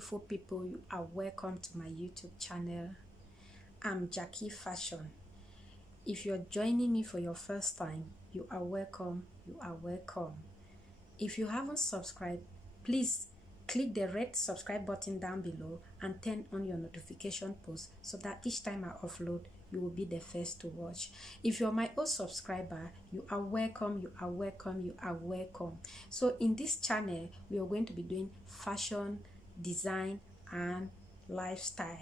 beautiful people, you are welcome to my YouTube channel. I'm Jackie Fashion. If you're joining me for your first time, you are welcome. If you haven't subscribed, please click the red subscribe button down below and turn on your notification post so that each time I upload, you will be the first to watch. If you're my old subscriber, you are welcome. So in this channel, we are going to be doing fashion, design, and lifestyle.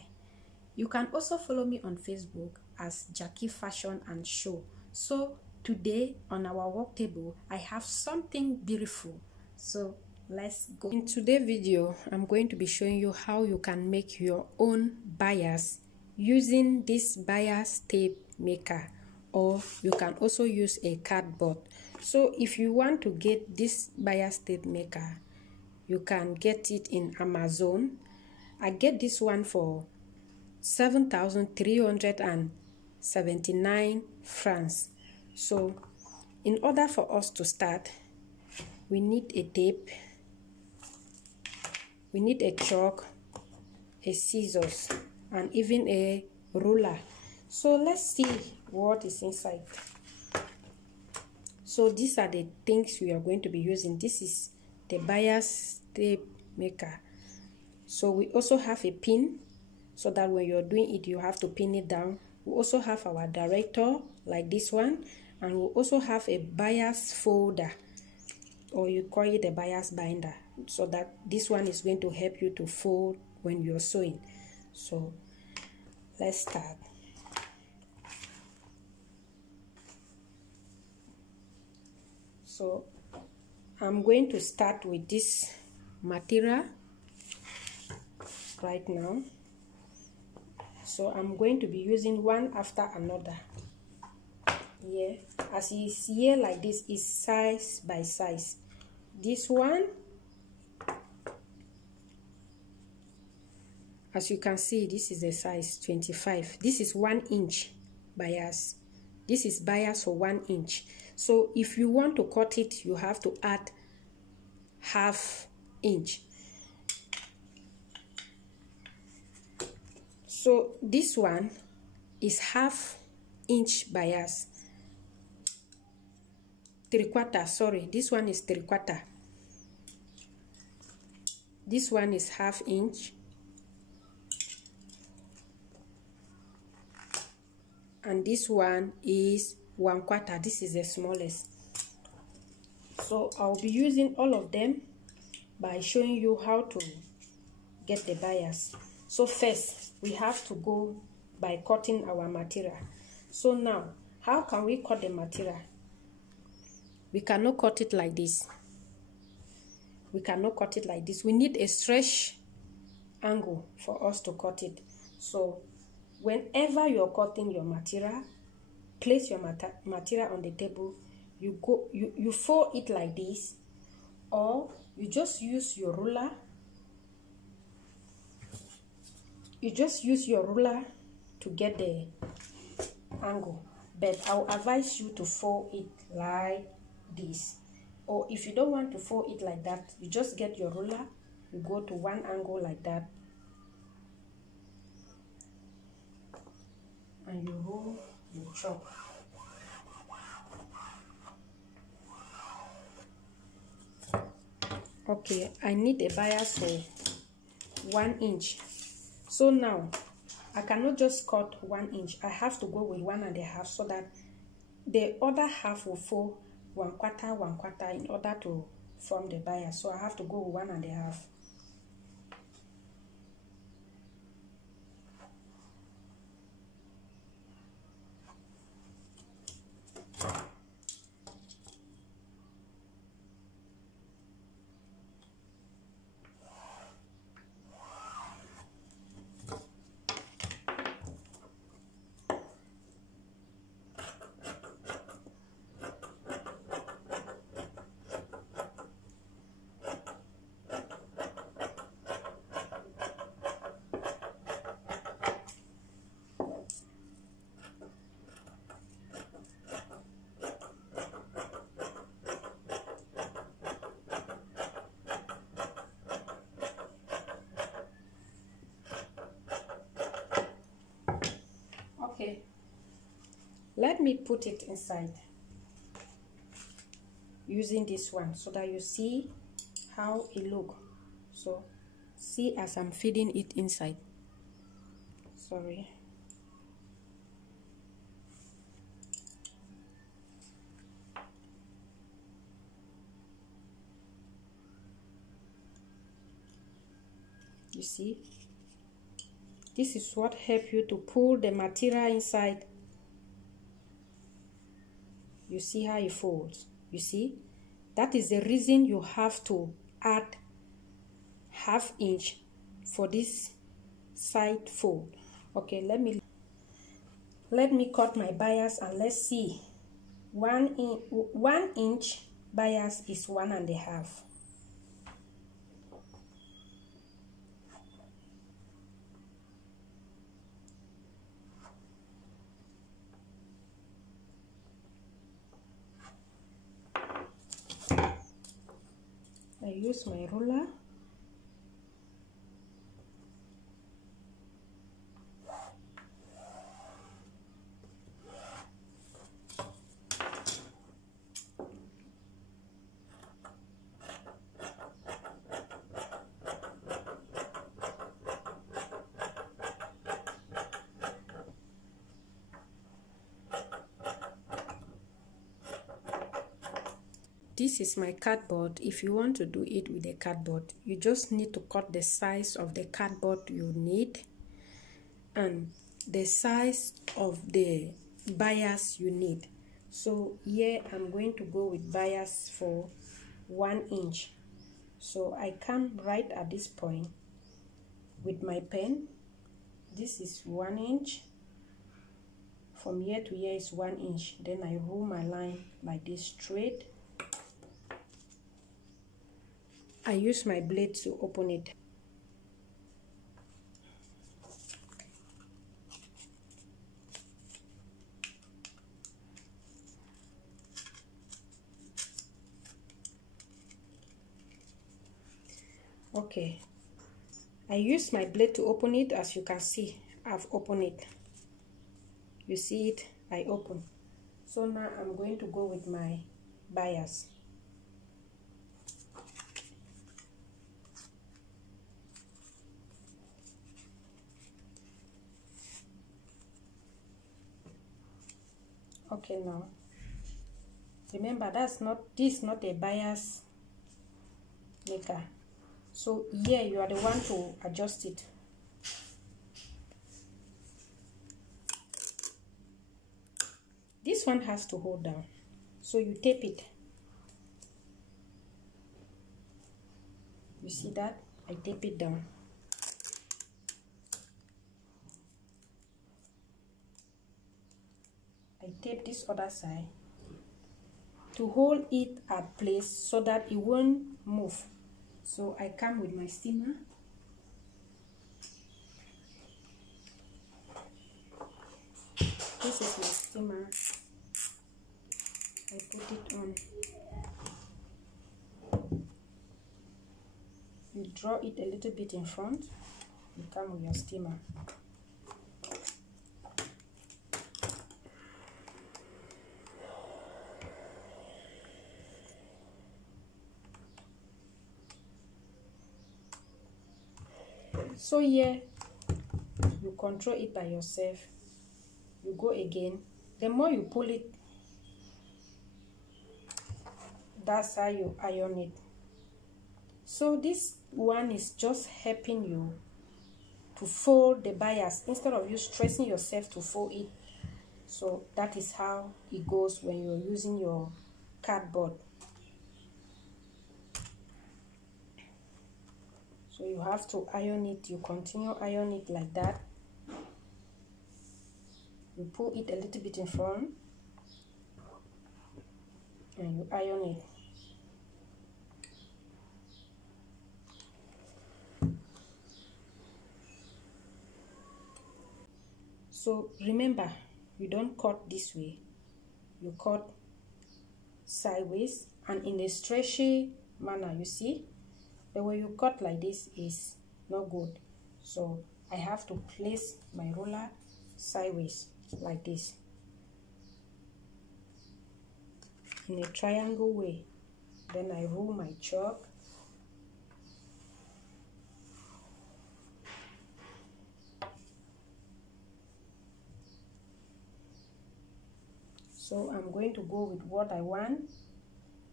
You can also follow me on Facebook as Jackie Fashion and Show. So today on our work table, I have something beautiful. So let's go. In today's video, I'm going to be showing you how you can make your own bias using this bias tape maker, or you can also use a cardboard. So if you want to get this bias tape maker, you can get it in Amazon. I get this one for 7,379 francs. So in order for us to start, we need a tape, we need a chalk, a scissors, and even a ruler. So let's see what is inside. So these are the things we are going to be using. This is the bias tape maker. So we also have a pin, so that when you're doing it, you have to pin it down. We also have our director, like this one, and we also have a bias folder, or you call it a bias binder, so that this one is going to help you to fold when you're sewing. So let's start. So I'm going to start with this material right now. So I'm going to be using one after another. Yeah, as you see here, like this is size by size. This one, as you can see, this is a size 25. This is 1 inch bias. This is bias for 1 inch. So if you want to cut it, you have to add ½ inch. So this one is ½ inch bias. 3/4, sorry, this one is 3/4. This one is ½ inch. And this one is 1/4. This is the smallest. So I'll be using all of them by showing you how to get the bias. So first, we have to go by cutting our material. So now, how can we cut the material? We cannot cut it like this. We cannot cut it like this. We need a stretch angle for us to cut it. So whenever you're cutting your material, place your material on the table. You fold it like this, or you just use your ruler. You just use your ruler to get the angle. But I'll advise you to fold it like this. Or if you don't want to fold it like that, you just get your ruler, you go to one angle like that, and you roll your chalk. Okay, I need a bias for 1 inch. So now I cannot just cut 1 inch. I have to go with 1.5, so that the other half will fold 1/4 in order to form the bias. So I have to go with 1.5. Okay, let me put it inside using this one so that you see how it look. So see as I'm feeding it inside. Sorry. You see, this is what helps you to pull the material inside. You see how it folds. You see, that is the reason you have to add ½ inch for this side fold. Okay, let me cut my bias and let's see. 1 inch bias is 1.5. I use my ruler. This is my cardboard. If you want to do it with a cardboard, you just need to cut the size of the cardboard you need and the size of the bias you need. So here I'm going to go with bias for 1 inch. So I come right at this point with my pen. This is 1 inch. From here to here is 1 inch. Then I rule my line like this straight. I use my blade to open it. Okay, I use my blade to open it. As you can see, I've opened it. You see it, I open. So now I'm going to go with my bias. Okay, now remember this is not a bias maker. So here you are the one to adjust it. This one has to hold down. So you tape it. You see that? I tape it down. I tape this other side to hold it at place so that it won't move. So I come with my steamer. This is my steamer. I put it on. You draw it a little bit in front. You come with your steamer. So here, you control it by yourself. You go again. The more you pull it, that's how you iron it. So this one is just helping you to fold the bias instead of you stressing yourself to fold it. So that is how it goes when you're using your cardboard. So you have to iron it. You continue iron it like that. You pull it a little bit in front and you iron it. So remember, you don't cut this way. You cut sideways and in a stretchy manner, you see? The way you cut like this is not good. So I have to place my ruler sideways like this in a triangle way. Then I roll my chalk. So I'm going to go with what I want.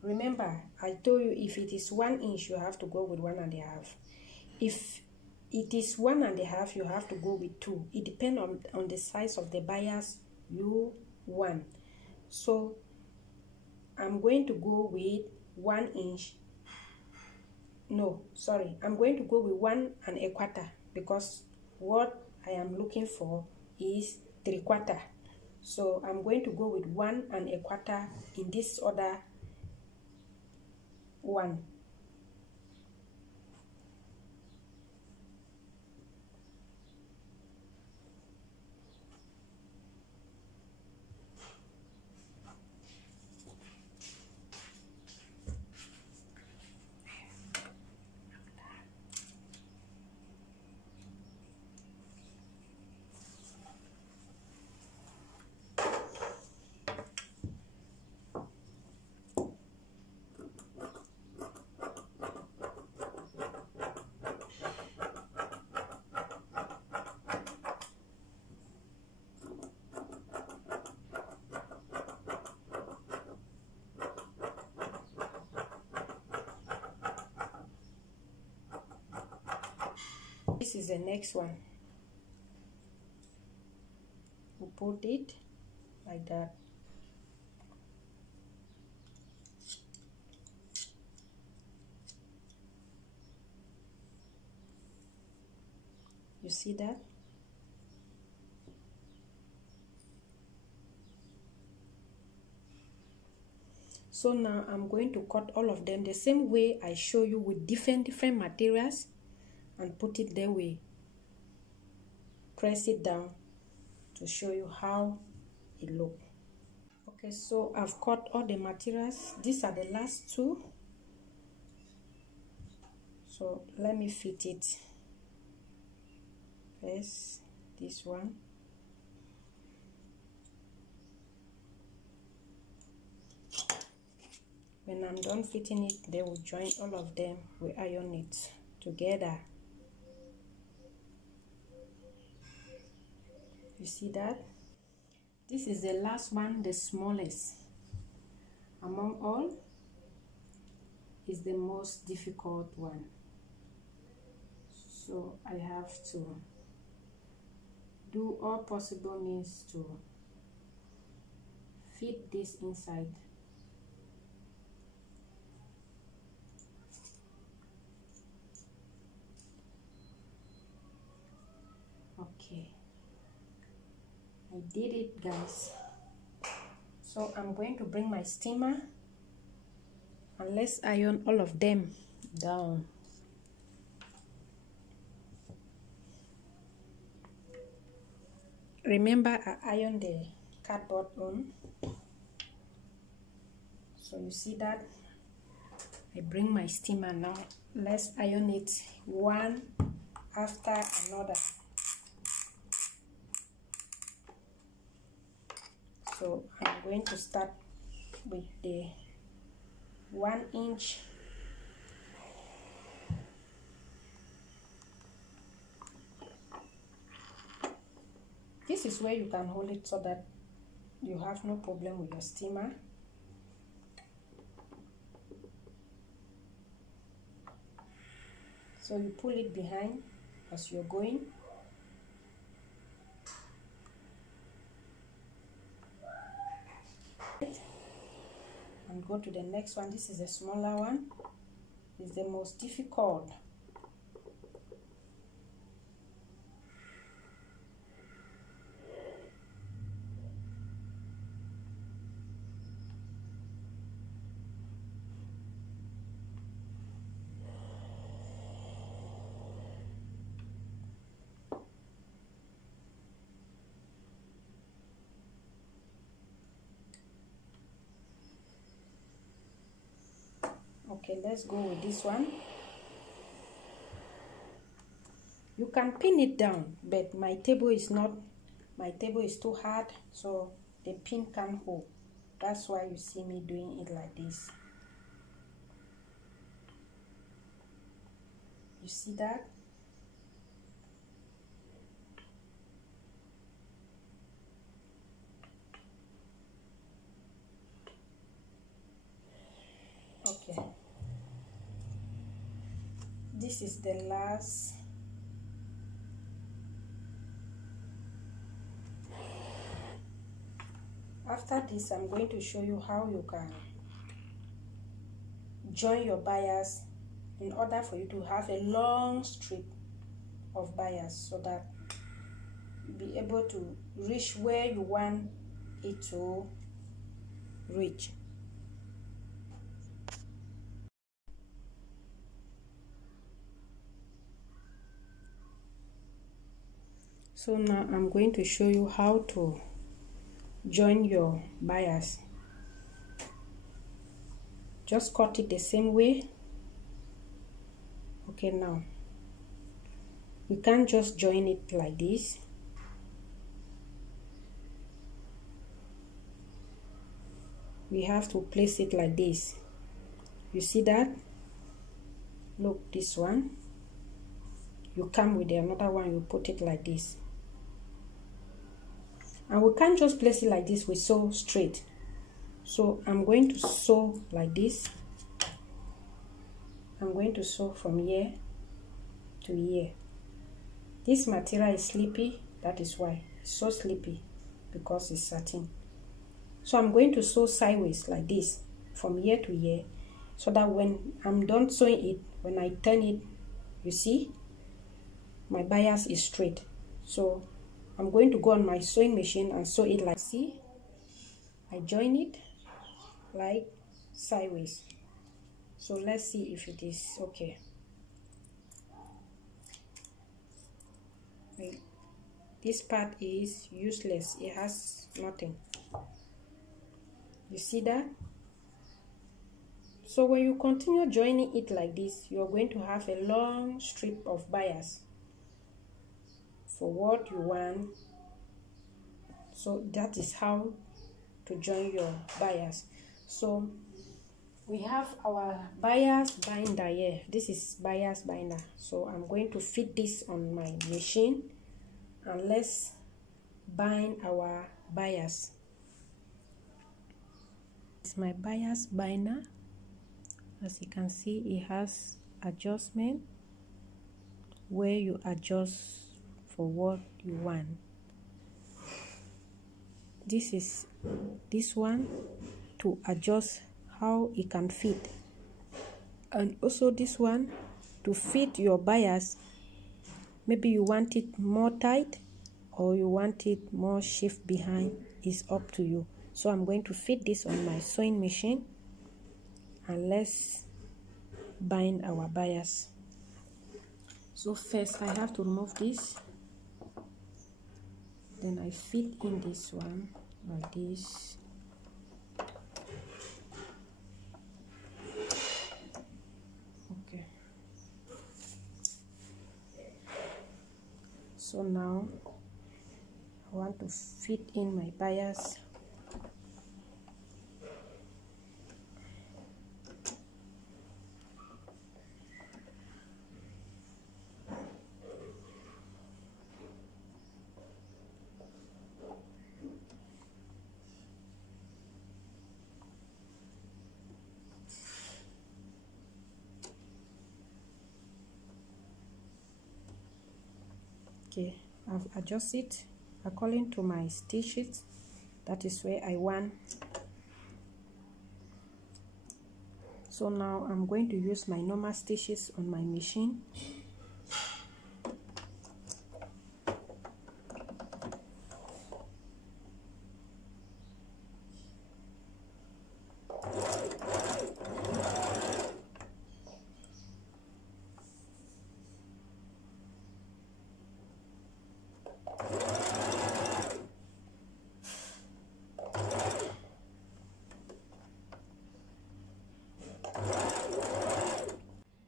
Remember, I told you if it is 1 inch, you have to go with 1.5. If it is 1.5, you have to go with 2. It depends on the size of the bias you want. So I'm going to go with 1 inch. No, sorry, I'm going to go with 1.25 because what I am looking for is 3/4. So I'm going to go with 1.25 in this other one. This is the next one. We put it like that. You see that? So now I'm going to cut all of them the same way I show you with different materials and put it that way. Press it down to show you how it looks. Okay, so I've cut all the materials. These are the last two. So let me fit it. First, this one. When I'm done fitting it, they will join all of them. We iron it together. You see that? This is the last one, the smallest. Among all, is the most difficult one. So I have to do all possible means to fit this inside. Okay, I did it, guys. So I'm going to bring my steamer and let's iron all of them down. Remember, I ironed the cardboard on. So you see that? I bring my steamer now. Let's iron it one after another. So I'm going to start with the 1 inch. This is where you can hold it so that you have no problem with your steamer. So you pull it behind as you're going. And go to the next one. This is a smaller one. It's the most difficult. Okay, let's go with this one. You can pin it down, but my table is not my table is too hard, so the pin can't hold. That's why you see me doing it like this. You see that? Okay. This is the last. After this, I'm going to show you how you can join your bias in order for you to have a long strip of bias, so that you'll be able to reach where you want it to reach. So now I'm going to show you how to join your bias. Just cut it the same way. Okay, now we can't just join it like this. We have to place it like this. You see that? Look, this one. You come with another one, you put it like this. And we can't just place it like this, we sew straight. So I'm going to sew like this. I'm going to sew from here to here. This material is slippery, that is why it's so slippery, because it's satin. So I'm going to sew sideways like this from here to here, so that when I'm done sewing it, when I turn it, you see my bias is straight. So I'm going to go on my sewing machine and sew it like, see, I join it like sideways. So let's see if it is okay. Wait. This part is useless, it has nothing. You see that? So when you continue joining it like this, you're going to have a long strip of bias for what you want. So that is how to join your bias. So we have our bias binder here. This is bias binder. So I'm going to fit this on my machine, and let's bind our bias. It's my bias binder. As you can see, it has adjustment where you adjust for what you want. This is this one to adjust how it can fit, and also this one to fit your bias. Maybe you want it more tight or you want it more shift behind, is up to you. So I'm going to fit this on my sewing machine, and let's bind our bias. So first I have to remove this, then I fit in this one like this. Okay, so now I want to fit in my bias. Okay, I've adjusted it according to my stitches. That is where I want. So now I'm going to use my normal stitches on my machine.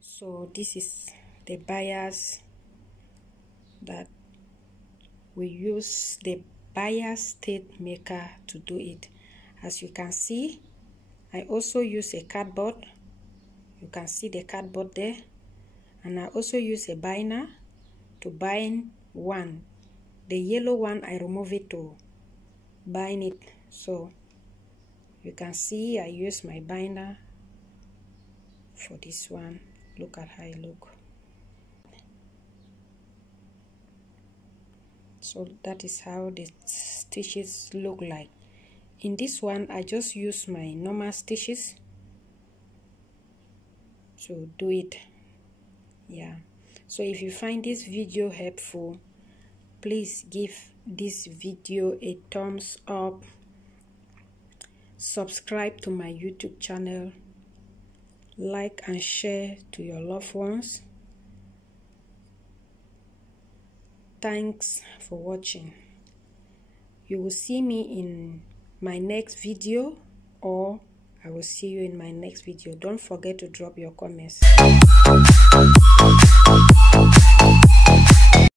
So this is the bias that we use, the bias tape maker to do it. As you can see, I also use a cardboard. You can see the cardboard there. And I also use a binder to bind one. The yellow one, I remove it to bind it. So you can see I use my binder for this one. Look at how it look. So that is how the stitches look like. In this one, I just use my normal stitches to do it. Yeah. So if you find this video helpful, please give this video a thumbs up. Subscribe to my YouTube channel. Like and share to your loved ones. Thanks for watching. You will see me in my next video, or I will see you in my next video. Don't forget to drop your comments.